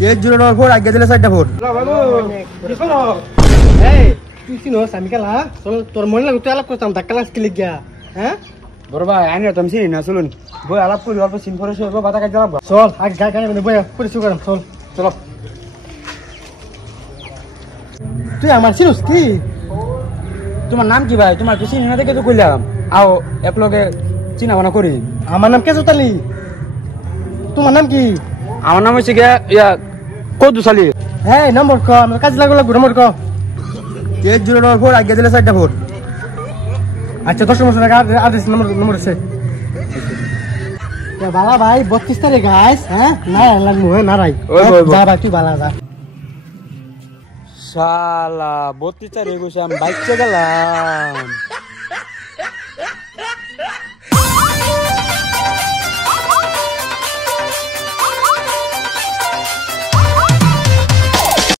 Cake জুড়ে নেওয়ার পর আগে দিলে 4টা ভোট। তুই চিনোস আমি খেলা চল তোর মনে লাগে তুই আলাপ করতাম ধাক্কা লাগতে লিখিয়া হ্যাঁ বড় ভাই আইন তুমি চিনি না চলুন বই আলাপ করি অল্প সিন ফরেশ হইব বাতা কাজ জ্বালাবো। চল আগে গাড়ি বই পরিচয় করাম চল চলো তুই আমার চিনোস কি তোমার নাম কি ভাই? তোমার তো চিনি না দেখে তো কইলাম আও এক লগে চিনা ভানা করি। আমার নাম কেজতালি। তোমার নাম কি? আমার নাম হচ্ছে গিয়া ইয়া কদু সালি। হ্যাঁ নম্বর ক আমার কাজ লাগলো নম্বর ক। কেক জুড়ে নেওয়ার পর আগে দিলে 4টা ভোট। আচ্ছা 10 বছর আগে আদেশ নম্বর আছে বালা ভাই 32 তারিখ গাইস হ্যাঁ না লাগমু হ্যাঁ না রাই যা ভাই তুই বালা যা শালা 32 তারিখ আমি বাইক গেলাম।